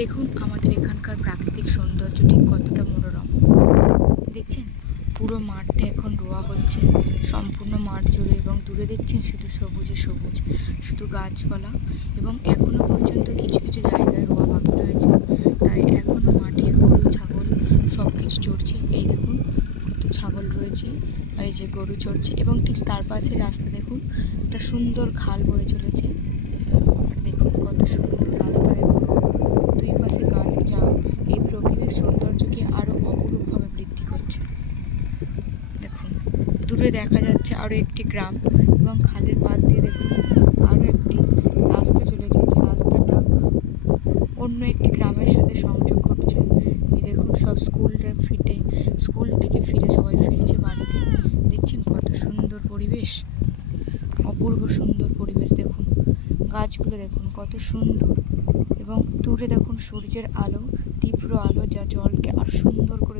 দেখুন আমাদের এখানকার প্রাকৃতিক সৌন্দর্য ঠিক কতটা মনোরম। দেখছেন পুরো মাঠটা এখন রোয়া হচ্ছে, সম্পূর্ণ মাঠ জুড়ে, এবং দূরে দেখছেন শুধু সবুজে সবুজ, শুধু গাছপালা। এবং এখনও পর্যন্ত কিছু কিছু জায়গায় রোয়া বাকি রয়েছে, তাই এখনও মাঠে গরু ছাগল সব কিছু চড়ছে। এই দেখুন কত ছাগল রয়েছে, আর এই যে গরু চড়ছে, এবং ঠিক তার পাশে রাস্তা দেখুন, একটা সুন্দর খাল বয়ে চলেছে। আর দেখুন কত সুন্দর রাস্তা, দেখুন দুই পাশে গাছ, যা এই প্রকৃতির সৌন্দর্যকে আরও অপরূপভাবে বৃদ্ধি করছে। দেখুন দূরে দেখা যাচ্ছে আরও একটি গ্রাম, এবং খালের পাশ দিয়ে দেখুন আরও একটি রাস্তা চলেছে, যে রাস্তাটা অন্য একটি গ্রামের সাথে সংযোগ ঘটছে। এই দেখুন সব স্কুল থেকে ফিরে সবাই ফিরছে বাড়িতে। দেখছেন কত সুন্দর পরিবেশ, অপূর্ব সুন্দর পরিবেশ। দেখুন গাছগুলো দেখুন কত সুন্দর, এবং দূরে দেখুন সূর্যের আলো, তীব্র আলো, যা জলকে আর সুন্দর করে